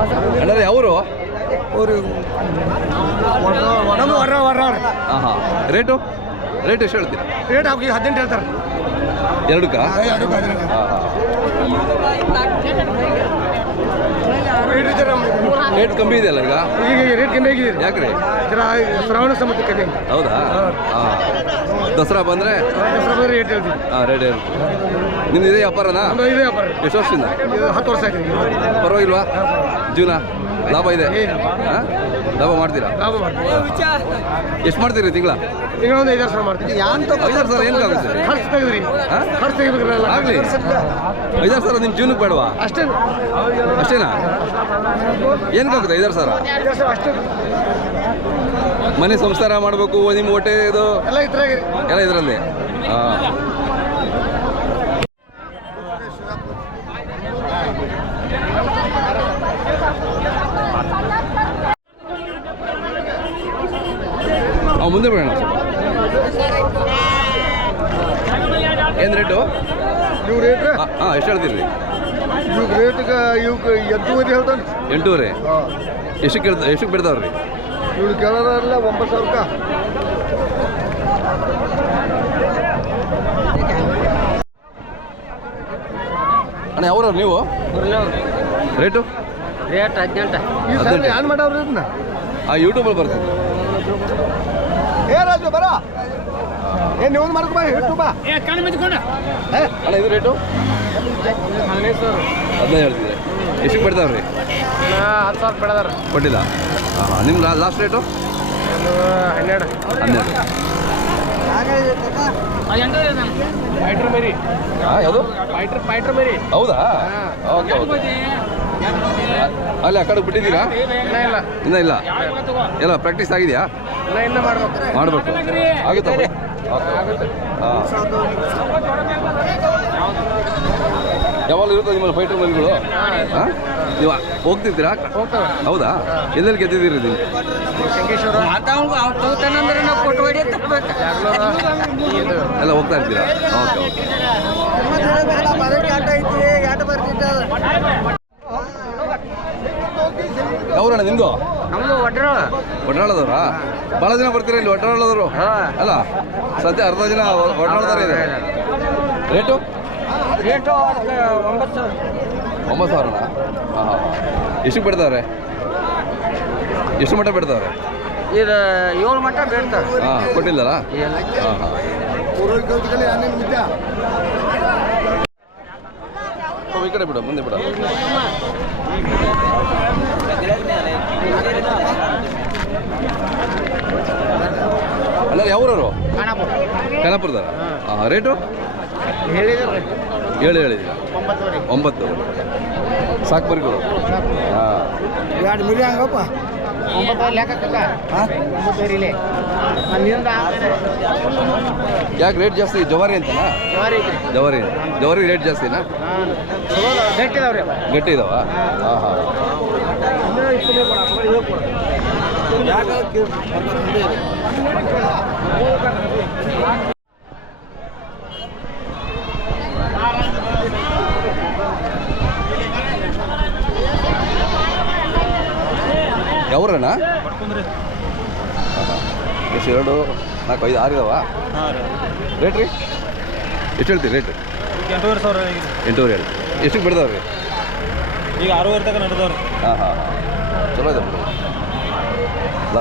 ಅಣ್ಣ ಯಾವರು ಹಾಂ ಹಾಂ ರೇಟು ಎಷ್ಟು ಹೇಳ್ತೀರಾ? ರೇಟ್ ಹಾಕಿ 18 ಹೇಳ್ತಾರೆ. ಎರಡಕ್ಕ? ರೇಟ್ ಕಮ್ಮಿ ಇದೆಯಲ್ಲ ಈಗ? ರೇಟ್ ಕಮ್ಮಿ ಆಗಿದೆ. ಯಾಕ್ರಿ? ಶ್ರಾವಣ ಸಂಬಂಧ ಕಮ್ಮಿ. ಹೌದಾ? ಹಾಂ, ದಸರಾ ಬಂದರೆ ರೇಟ್ ಹೇಳ್ತೀವಿ. ಹಾಂ, ರೇಟ್ ಹೇಳ್ತೀವಿ. ನಿಮ್ದು ಇದೇ ವ್ಯಾಪಾರನಾ? ಇದೇ ವ್ಯಾಪಾರ. ಎಷ್ಟು ವರ್ಷದಿಂದ? 10 ವರ್ಷ ಆಗಿದೆ. ಪರವಾಗಿಲ್ವಾ ಜೀವನ? ಲಾಭ ಇದೆ? ಹಾಂ, ಲಾಭ ಮಾಡ್ತೀರಾ? ಲಾಭ ಮಾಡ್ತೀವಿ. ಎಷ್ಟು ಮಾಡ್ತೀರಿ ತಿಂಗಳ? ಈಗ ಒಂದು 5,000 ಸಾವಿರ ಮಾಡ್ತೀವಿ. 5,000 ಸಾವಿರ ಏನಕ್ಕಾಗುತ್ತೆ? ಖರ್ಚು ತೆಗೆದ್ರಿ. ಖರ್ಚು ತೆಗಿಬೇಕಲ್ಲ. ಆಗಲಿ, 5,000 ಸಾವಿರ ನಿಮ್ಮ ಜೀವನಕ್ಕೆ ಬೇಡವಾ? ಅಷ್ಟೇನಾ? ಏನಕ್ಕಾಗುತ್ತೆ 5,000 ಸಾವಿರ? ಅಷ್ಟೇ. ಮನೆ ಸಂಸಾರ ಮಾಡಬೇಕು, ನಿಮ್ಮ ಹೊಟ್ಟೆ ಇದು ಎಲ್ಲ ಇದರಲ್ಲಿ. ಹಾಂ, ಮುಂದೆ ಬೇಡ. ಏನು ರೇಟು? ಇವು ರೇಟ್ ಹಾಂ, ಎಷ್ಟು ಹೇಳ್ತೀರಿ? ಇವಾಗ ರೇಟ್ಗೆ ಇವಕ್ಕೆ 8,500 ಹೇಳ್ತಾನೆ. 8,500? ಎಷ್ಟಕ್ಕೆ ಬಿಡ್ತಾವ್ರಿ? ಇವ್ರು ಕೇಳೋರಲ್ಲ 9,000. ಅಣ್ಣ ಯಾವ್ರವ್ರು ನೀವು? ರೇಟು? ರೇಟ್ 18. ಏನು ಮಾಡವ್ರಿ ಇದನ್ನ? ಯೂಟ್ಯೂಬಲ್ಲಿ ಬರ್ತದೆ. ರಾಜು ಬರ ನೀವು ಮಾಡ್ಕೊ ಯೂಟ್ಯೂಬ. ಅಣ್ಣ ಇದು ರೇಟು? 15 ಹೇಳ್ತಿದ್ರೆ. ಎಷ್ಟಕ್ಕೆ ಬಿಡ್ತಾವ್ರಿ? 10,000 ಬಿಡದಾರ. ಕೊಟ್ಟಿಲ್ಲ? ಹಾಂ ಹಾಂ. ನಿಮ್ಮ ಲಾಸ್ಟ್ ರೇಟು? 12. ಫೈಟ್ರ್ ಮೇರಿ. ಹಾಂ, ಯಾವುದು? ಫೈಟ್ರ್ ಮೇರಿ. ಹೌದಾ? Okay okay. ಅಲ್ಲಿ ಆ ಕಡೆ ಬಿಟ್ಟಿದ್ದೀರಾ? ಇನ್ನೂ ಇಲ್ಲ. ಎಲ್ಲ ಪ್ರಾಕ್ಟೀಸ್ ಆಗಿದೆಯಾ? ಇನ್ನ ಮಾಡಬೇಕು. ಆಗುತ್ತಾ? ಹಾಂ, ಯಾವಾಗ ಇರುತ್ತೆ ನಿಮ್ಮಲ್ಲಿ ಫೈಟರ್ ಮರಿಗಳು? ಹಾಂ, ನೀವು ಹೋಗ್ತಿದ್ದೀರಾ? ಹೌದಾ? ಎಲ್ಲೆಲ್ಲಿ ಗೆದ್ದಿದ್ದೀರಿ ನೀವು? ಎಲ್ಲ ಹೋಗ್ತಾ ಇರ್ತೀರಾ? Okay okay. ಯಾವ್ರಣ್ಣ ನಿಮ್ಮದು? ನಮ್ಮದು ಒಡ್ರಾಳದವ್ರಾ? ಭಾಳ ಜನ ಬರ್ತೀರಾ ಇಲ್ಲಿ ಒಡ್ರಾಳದವರು? ಅಲ್ಲ, ಸದ್ಯ ಅರ್ಧ ಜನ ಒಡ್ರಾಳದವ್ರು ಇದೆ. ರೇಟು? 9,000. ಹಾಂ ಹಾಂ. ಎಷ್ಟು ಬಿಡ್ತಾವ್ರೆ? ಎಷ್ಟು ಮಟ್ಟ ಬಿಡ್ತಾವ್ರೆ? ಇದು 7 ಮಟ್ಟ ಬೇಡ್ತಾರೆ. ಹಾಂ, ಕೊಟ್ಟಿಲ್ಲಲ್ಲ? ಹಾಂ ಹಾಂ. ಈ ಕಡೆ ಬಿಡು, ಮುಂದೆ ಬಿಡು. ಅಲ್ಲ ಯಾವ್ರವರು? ಖಾನಾಪುರದವ್ರ? ಹಾಂ, ರೇಟು? 7 ಹೇಳಿದ್ದೀರಾ? 9. ಸಾಕು ಬರ್ಗಳು. ಹಾಂ, 2 ಮಿಲಿ ಹಂಗಪ್ಪ. 9 ಲೆಕ್ಕಕ್ಕ. ಯಾಕೆ ರೇಟ್ ಜಾಸ್ತಿ? ಜವಾರಿ ಅಂತನಾ? ಜವಾರಿ ರೇಟ್ ಜಾಸ್ತಿನಾ? ಗಟ್ಟಿ ಇದಾವ? ಹಾಂ ಹಾಂ. ಯಾವ್ರಣ್ಣ? ಎಷ್ಟು? 2, 4, 5, 6 ಇದಾವ? ರೇಟ್ ರೀ? ಎಷ್ಟು ಹೇಳ್ತೀರಿ ರೇಟ್? 8,500. 8,500 ಹೇಳಿ. ಎಷ್ಟಕ್ಕೆ ಬಿಡ್ತಾವ್ರಿ? ಈಗ 6,500 ತನಕ ನಡೆದವ್ರಿ. ಹಾಂ ಹಾಂ ಹಾಂ. ಚಲೋ ಇದೆ ಬಿಡು.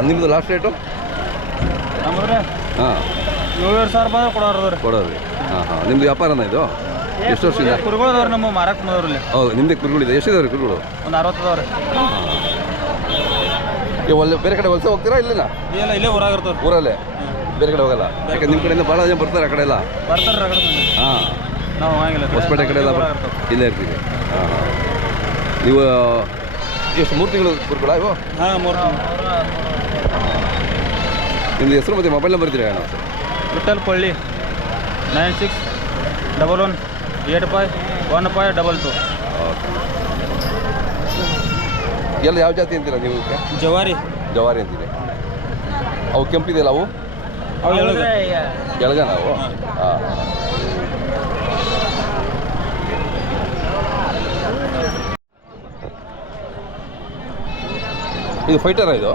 ನಿಮ್ಮದು ಲಾಸ್ಟ್ ರೇಟು? ನಮ್ಮದ್ರೆ ಹಾಂ, 7,500 ರೂಪಾಯಿ ಕೊಡೋರಿ. ಹಾಂ ಹಾಂ. ನಿಮ್ಮದು ವ್ಯಾಪಾರನ ಇದು? ಎಷ್ಟು ವರ್ಷದಿಂದ? ಕುರುಗಳದವ್ರು ನಮ್ಮ ಮಾರಕ್ಕೆ ಬಂದವ್ರಲ್ಲಿ. ಹೌದು, ನಿಮ್ಮದೇ ಕುರುಗಳಿದೆ. ಎಷ್ಟಿದಾವ್ರಿ ಕುರುಗಳು? ಒಂದು 60 ಅದಾವ್ರಿ. ಬೇರೆ ಕಡೆ ವಲಸೆ ಹೋಗ್ತೀರಾ? ಇಲ್ಲಿನ ಇಲ್ಲೇ ಊರಾಗಿರ್ತಾವ್ರಿ. ಊರಲ್ಲೇ? ಬೇರೆ ಕಡೆ ಹೋಗಲ್ಲ? ಯಾಕೆ ನಿಮ್ಮ ಕಡೆಯಿಂದ ಭಾಳ ಜನ ಬರ್ತಾರೆ ಆ ಕಡೆ ಎಲ್ಲ? ಬರ್ತಾರೆ. ಹಾಂ, ನಾವು ಹಂಗಿಲ್ಲ, ಹೊಸಪೇಟೆ ಕಡೆ ಎಲ್ಲ ಇಲ್ಲೇ ಇರ್ತೀವಿ. ಹಾಂ ಹಾಂ. ನೀವು ಎಷ್ಟು 3 ತಿಂಗಳು ಕುರುಗಳ ಇವು? ಹಾಂ, 3 ತಿಂಗಳು. ನಿಮ್ಮದು ಹೆಸರು ಮತ್ತು ಮೊಬೈಲ್ ನಂಬರ್ ಇದ್ದೀರಾ? ವಿಠಲ್ ಕೊಳ್ಳಿ 9611851522. ಎಲ್ಲ ಯಾವ ಜಾತಿ ಅಂತೀರಾ ನೀವು? ಜವಾರಿ ಅಂತೀರಿ. ಅವು ಕೆಂಪಿದೆಯಲ್ಲ ಅವು? ಎಳಗ ನಾವು? ಹಾಂ. ಇದು ಫೈಟರ ಇದು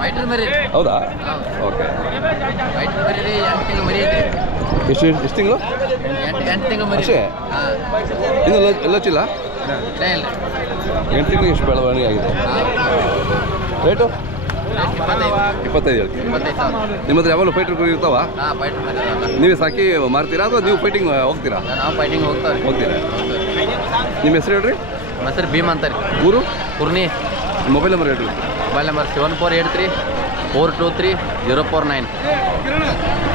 ಫೈಟರ್ ಮರಿ ಹೌದಾ ಓಕೆ ಫೈಟರ್ ಮರಿ ರೀ 8 ತಿಂಗಳು ಮರಿ ಐತ್ರಿ ಎಷ್ಟು ತಿಂಗಳು 8 ತಿಂಗಳು ಮರಿ ಅಷ್ಟೇ ಹಾಂ ಇನ್ನು ಲಚ್ಚಿಲ್ಲ ಇಲ್ಲ 8 ತಿಂಗಳಿಗೆ ಎಷ್ಟು ಬೆಳವಣಿಗೆ ಆಗಿದೆ ರೇಟು 25 ಹೇಳ್ತೀನಿ 25,000 ನಿಮ್ಮ ಹತ್ರ ಯಾವಾಗಲೂ ಫೈಟರ್ ಕುರಿ ಇರ್ತಾವ ಹಾಂ ಫೈಟರ್ ಮರಿ ನೀವೇ ಸಾಕಿ ಮಾರ್ತೀರಾ ಅಥವಾ ನೀವು ಫೈಟಿಂಗ್ ಹೋಗ್ತೀರಾ ನಾವು ಫೈಟಿಂಗ್ ಹೋಗ್ತಾವ್ರಿ ಹೋಗ್ತೀರಾ ನಿಮ್ಮ ಹೆಸರು ಹೇಳ್ರಿ ನಮ್ಮ ಹೆಸರು ಭೀಮ್ ಅಂತಾರೆ ಊರು ಕುರ್ನಿ ಮೊಬೈಲ್ ನಂಬರ್ ಹೇಳ್ರಿ ಮೊಬೈಲ್ ನಂಬರ್ 7483 423 049